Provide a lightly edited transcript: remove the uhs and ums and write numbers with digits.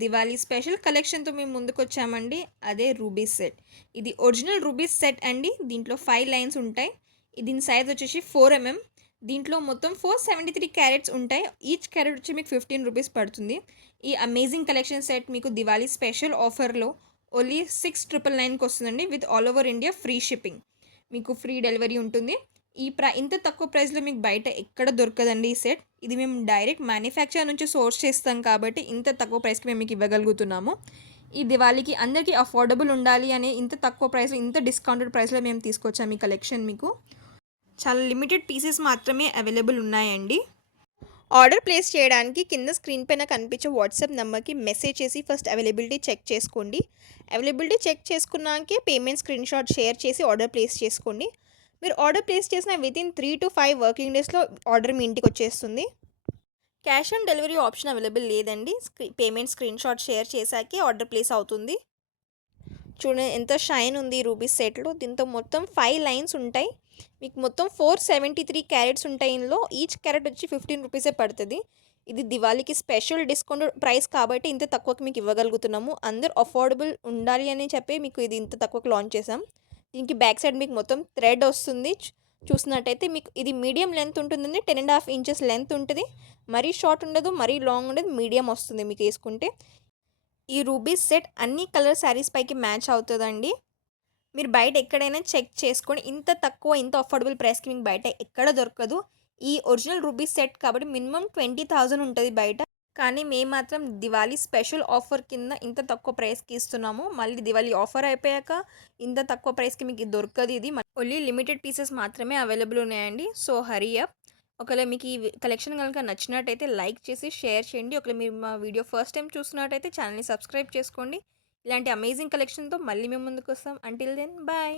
Diwali special కలెక్షన్‌తో మేము ముందుకొచ్చామండి. అదే rubies set. ఇది ఒరిజినల్ రూబీస్ సెట్ అండి. దీంట్లో 5 లైన్స్ ఉంటాయి. దీని సైజ్ వచ్చేసి 4 దీంట్లో మొత్తం 473 క్యారెట్స్ ఉంటాయి. ఈచ్ క్యారెట్ వచ్చి మీకు ₹15 పడుతుంది. ఈ అమేజింగ్ కలెక్షన్ సెట్ మీకు దివాళీ స్పెషల్ ఆఫర్‌లో ఓన్లీ 6,999కి వస్తుందండి. With all over India free shipping. మీకు ఫ్రీ డెలివరీ ఉంటుంది. ఇంత తక్కువ ప్రైస్‌లో మీకు బయట ఎక్కడ దొరకదండి ఈ సెట్. ఇది మేము డైరెక్ట్ మ్యానుఫ్యాక్చర్ నుంచి సోర్స్ చేస్తాం కాబట్టి ఇంత తక్కువ ప్రైస్‌కి మేము మీకు ఇవ్వగలుగుతున్నాము. ఈ దివాళీకి అందరికీ అఫోర్డబుల్ ఉండాలి అనే ఇంత తక్కువ ప్రైస్‌లో, ఇంత డిస్కౌంటెడ్ ప్రైస్‌లో మేము తీసుకొచ్చాము ఈ కలెక్షన్ మీకు. చాలా లిమిటెడ్ పీసెస్ మాత్రమే అవైలబుల్ ఉన్నాయండి. ఆర్డర్ ప్లేస్ చేయడానికి కింద స్క్రీన్ పైన కనిపించే వాట్సాప్ నెంబర్కి మెసేజ్ చేసి ఫస్ట్ అవైలబిలిటీ చెక్ చేసుకోండి. అవైలబిలిటీ చెక్ చేసుకున్నాకే పేమెంట్ స్క్రీన్‌షాట్ షేర్ చేసి ఆర్డర్ ప్లేస్ చేసుకోండి. మీరు ఆర్డర్ ప్లేస్ చేసిన వితిన్ 3 to 5 వర్కింగ్ డేస్‌లో ఆర్డర్ మీ ఇంటికి వచ్చేస్తుంది. Cash on delivery option available లేదండి. పేమెంట్ స్క్రీన్‌షాట్ షేర్ చేశాకే ఆర్డర్ ప్లేస్ అవుతుంది. చూడండి ఎంత షైన్ ఉంది ఈ రూబీస్ సెట్‌లో. దీంతో మొత్తం 5 లైన్స్ ఉంటాయి. మీకు మొత్తం 473 క్యారెట్స్ ఉంటాయి ఇందులో. ఈచ్ క్యారెట్ వచ్చి ₹15 పడుతది. ఇది దివాళీకి స్పెషల్ డిస్కౌంట్ ప్రైస్ కాబట్టి ఇంత తక్కువకి మీకు ఇవ్వగలుగుతున్నాము. అందరూ అఫోర్డబుల్ ఉండాలి అని చెప్పి మీకు ఇది ఇంత తక్కువకి లాంచ్ చేసాం. దీనికి బ్యాక్ సైడ్ మీకు మొత్తం థ్రెడ్ వస్తుంది. చూసినట్టయితే మీకు ఇది మీడియం లెంత్ ఉంటుందండి. 10.5 ఇంచెస్ లెంత్ ఉంటది. మరీ షార్ట్ ఉండదు, మరీ లాంగ్ ఉండదు. మీడియం వస్తుంది మీకు ఏసుకుంటే. ఈ రూబీస్ సెట్ అన్ని కలర్ శారీస్ పైకి మ్యాచ్ అవుతదండి. మీరు బయట ఎక్కడైనా చెక్ చేసుకొని ఇంత తక్కువ, ఇంత అఫోర్డబుల్ ప్రైస్‌కి మీకు బయట ఎక్కడ దొరకదు. ఈ ఒరిజినల్ రూబీస్ సెట్ కాబట్టి మినిమమ్ 20,000 ఉంటది బయట. కానీ మేము మాత్రం దివాళీ స్పెషల్ ఆఫర్ కింద ఇంత తక్కువ ప్రైస్‌కి ఇస్తున్నాము. మళ్ళీ దివాళీ ఆఫర్ అయిపోయాక ఇంత తక్కువ ప్రైస్‌కి మీకు దొరకదు ఇది. ఓన్లీ లిమిటెడ్ పీసెస్ మాత్రమే అవైలబుల్ ఉన్నాయండి. So hurry up. ఒకవేళ మీకు ఈ కలెక్షన్ గనుక నచ్చినట్టయితే లైక్ చేసి షేర్ చేయండి. ఒకవేళ మీరు మా వీడియో ఫస్ట్ టైం చూస్తున్నట్టయితే ఛానల్‌ని సబ్స్క్రైబ్ చేసుకోండి. ఇలాంటి అమేజింగ్ కలెక్షన్‌తో మళ్ళీ మేము ముందుకొస్తాం. Until then bye.